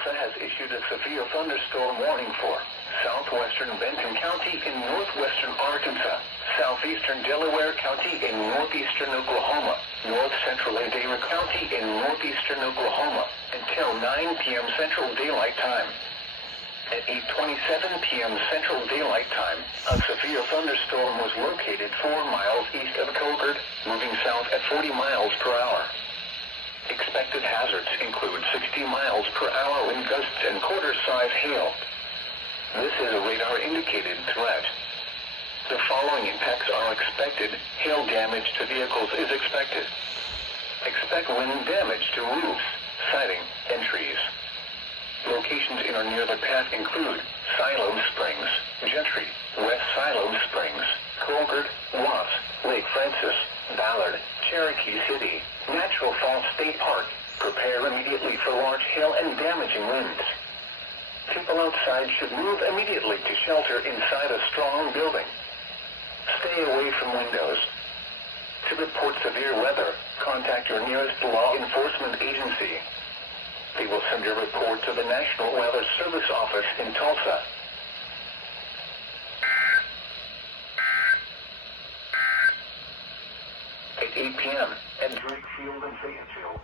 Tulsa has issued a severe thunderstorm warning for southwestern Benton County in northwestern Arkansas, southeastern Delaware County in northeastern Oklahoma, north central Adair County in northeastern Oklahoma, until 9 p.m. Central Daylight Time. At 8:27 p.m. Central Daylight Time, a severe thunderstorm was located 4 miles east of Colgard, moving south at 40 miles per hour. Expected hazards include 60 miles per hour wind gusts and quarter-size hail. This is a radar-indicated threat. The following impacts are expected. Hail damage to vehicles is expected. Expect wind damage to roofs, siding, and trees. Locations in or near the path include Siloam Springs, Gentry, West Siloam Springs, Colgard, Watts, Lake Francis, Ballard, Cherokee City, Natural Falls State Park. Prepare immediately for large hail and damaging winds. People outside should move immediately to shelter inside a strong building. Stay away from windows. To report severe weather, contact your nearest law enforcement agency. They will send your report to the National Weather Service office in Tulsa. At 8 p.m. at Drake Field and Fayetteville.